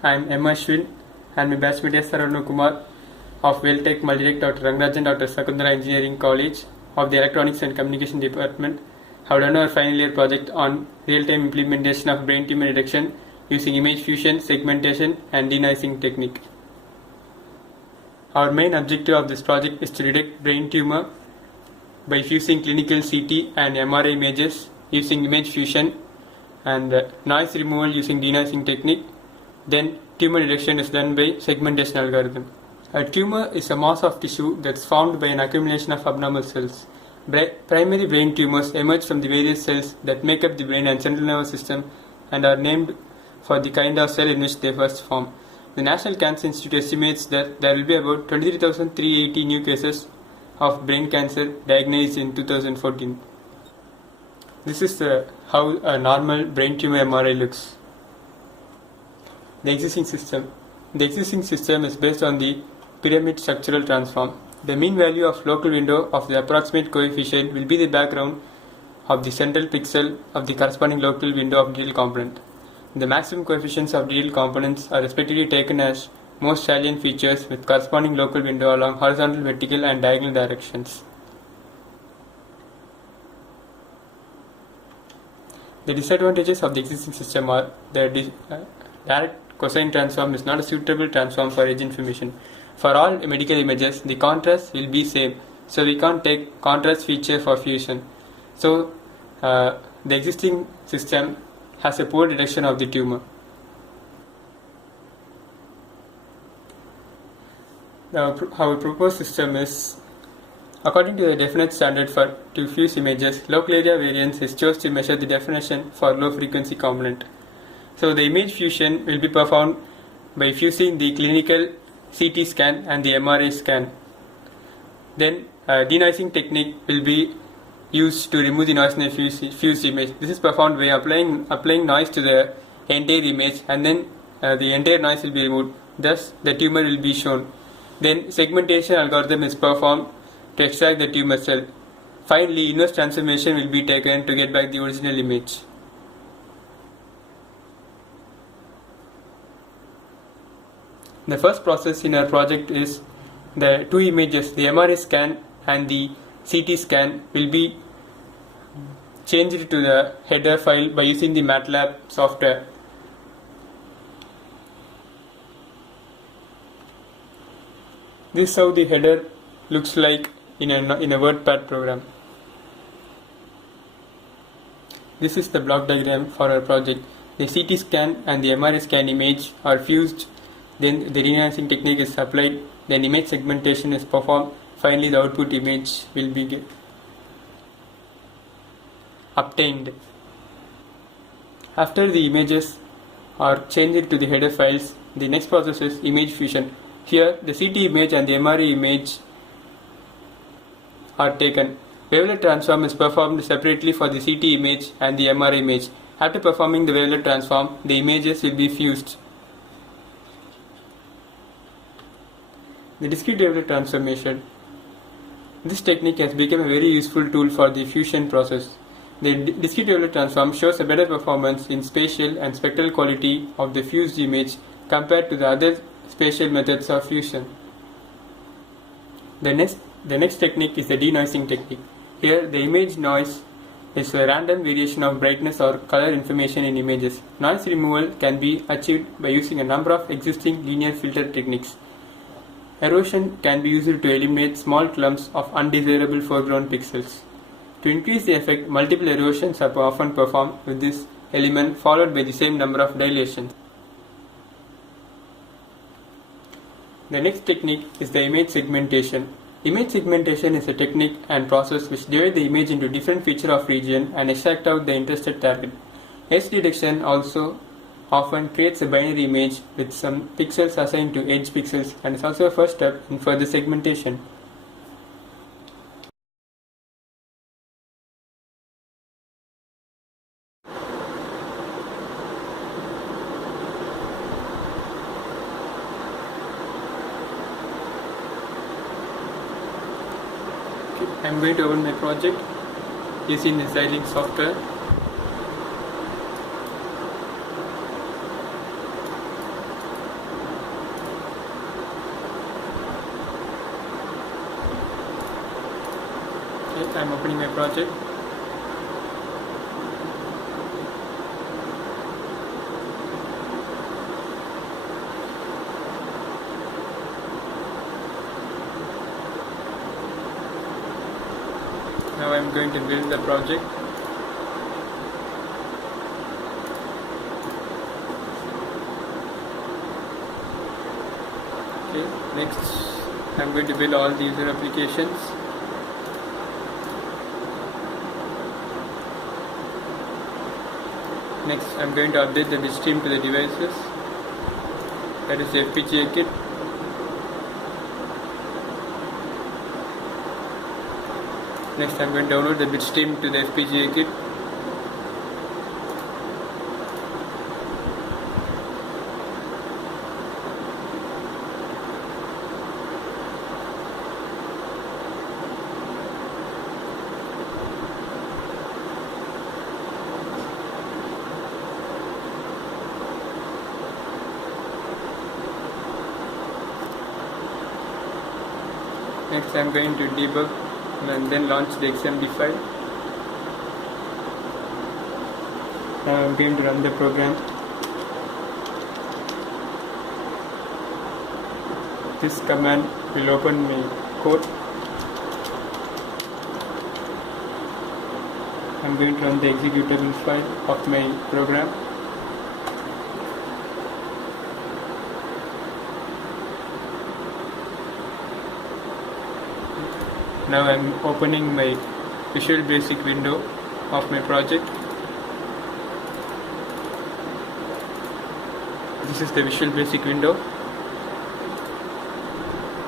I am M. Ashwin and my batchmate is Saranu Kumar of Welltech Multitech Dr. Rangarajan Dr. Sakundara Engineering College of the Electronics and Communication Department have done our final year project on real-time implementation of brain tumor detection using image fusion, segmentation and denoising technique. Our main objective of this project is to detect brain tumor by fusing clinical CT and MRI images using image fusion and noise removal using denoising technique. Then tumor detection is done by segmentation algorithm. A tumor is a mass of tissue that's formed by an accumulation of abnormal cells. Primary brain tumors emerge from the various cells that make up the brain and central nervous system and are named for the kind of cell in which they first form. The National Cancer Institute estimates that there will be about 23,380 new cases of brain cancer diagnosed in 2014. This is how a normal brain tumor MRI looks. The existing system is based on the pyramid structural transform. The mean value of local window of the approximate coefficient will be the background of the central pixel of the corresponding local window of detailed component. The maximum coefficients of detailed components are respectively taken as most salient features with corresponding local window along horizontal, vertical and diagonal directions. The disadvantages of the existing system are the direct cosine transform is not a suitable transform for edge information. For all medical images, the contrast will be same, so we can't take contrast feature for fusion. So the existing system has a poor detection of the tumor. Our proposed system is, according to the definite standard for to fuse images, local area variance is chosen to measure the definition for low frequency component. So the image fusion will be performed by fusing the clinical CT scan and the MRI scan. Then denoising technique will be used to remove the noise in the fused image. This is performed by applying noise to the entire image, and then the entire noise will be removed. Thus the tumor will be shown. Then segmentation algorithm is performed to extract the tumor cell. Finally, inverse transformation will be taken to get back the original image. The first process in our project is the two images, the MRI scan and the CT scan, will be changed to the header file by using the MATLAB software. This is how the header looks like in a WordPad program. This is the block diagram for our project. The CT scan and the MRI scan image are fused. Then the denoising technique is applied, then image segmentation is performed, finally the output image will be obtained. After the images are changed to the header files, the next process is image fusion. Here the CT image and the MRI image are taken. Wavelet transform is performed separately for the CT image and the MRI image. After performing the wavelet transform, the images will be fused. The discrete wavelet transformation. This technique has become a very useful tool for the fusion process. The discrete wavelet transform shows a better performance in spatial and spectral quality of the fused image compared to the other spatial methods of fusion. The next technique is the denoising technique. Here the image noise is a random variation of brightness or color information in images. Noise removal can be achieved by using a number of existing linear filter techniques. Erosion can be used to eliminate small clumps of undesirable foreground pixels. To increase the effect, multiple erosions are often performed with this element followed by the same number of dilations. The next technique is the image segmentation. Image segmentation is a technique and process which divides the image into different feature of region and extract out the interested target. Edge detection also often creates a binary image with some pixels assigned to edge pixels and is also a first step in further segmentation. I am going to open my project using the Xilinx software. I'm opening my project. Now I'm going to build the project. Okay, next I'm going to build all the user applications. Next I'm going to update the bitstream to the devices. That is the FPGA kit. Next I'm going to download the bitstream to the FPGA kit. Next I'm going to debug and then launch the XMD file. Now I'm going to run the program. This command will open my code. I'm going to run the executable file of my program. Now I'm opening my Visual Basic window of my project. This is the Visual Basic window.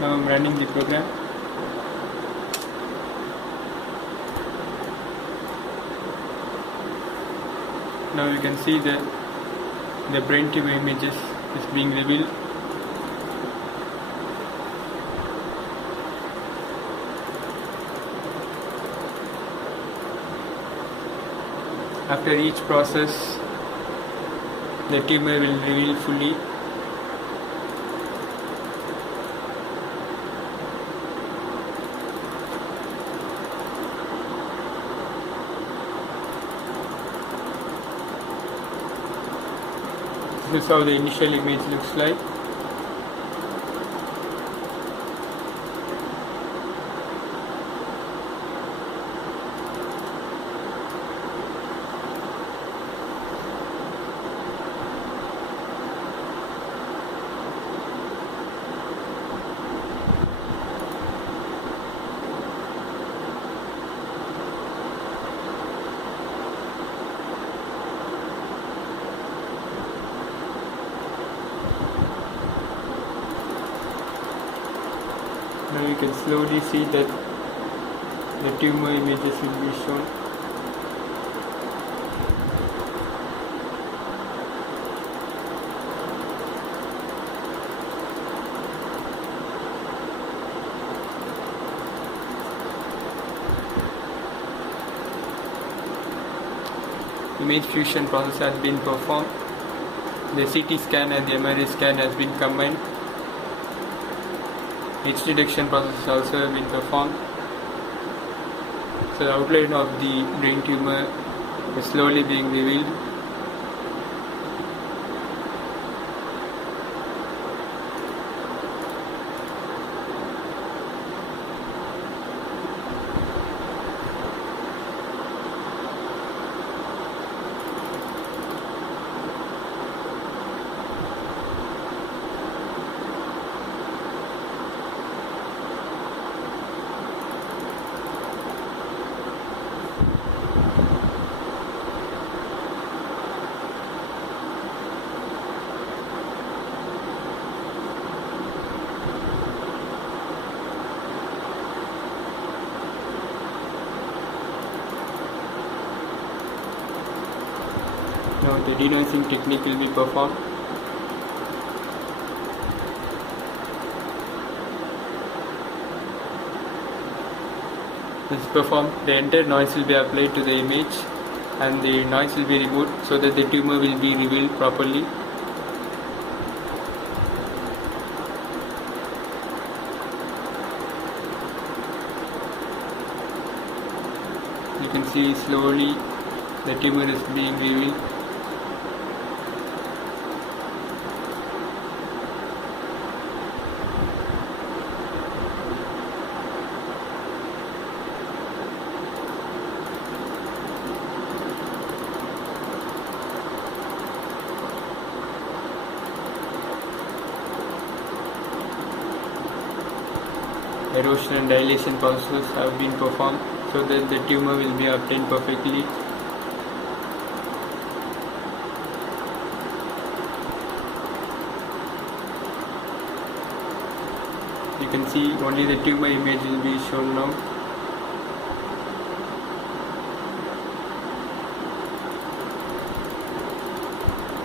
Now I'm running the program. Now you can see the BrainTube images is being revealed. After each process, the tumor will reveal fully. This is how the initial image looks like. Now you can slowly see that the tumor images will be shown. Image fusion process has been performed. The CT scan and the MRI scan has been combined. Edge detection process has also been performed. So the outline of the brain tumor is slowly being revealed. Now the denoising technique will be performed. This is performed, the entire noise will be applied to the image and the noise will be removed so that the tumor will be revealed properly. You can see slowly the tumor is being revealed. Erosion and dilation processes have been performed so that the tumor will be obtained perfectly. You can see only the tumor image will be shown now.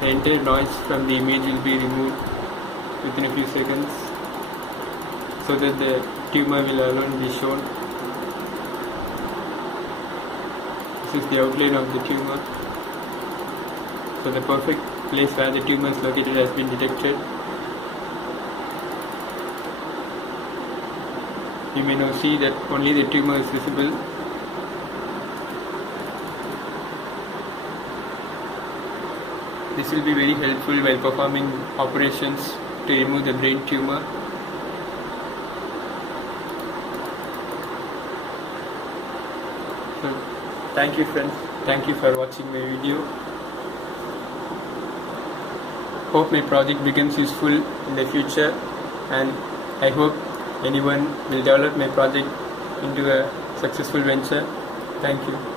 The entire noise from the image will be removed within a few seconds so that the tumor will alone be shown. This is the outline of the tumor. So the perfect place where the tumor is located has been detected. You may now see that only the tumor is visible. This will be very helpful while performing operations to remove the brain tumor. So, thank you friends, thank you for watching my video. Hope my project becomes useful in the future, and I hope anyone will develop my project into a successful venture. Thank you.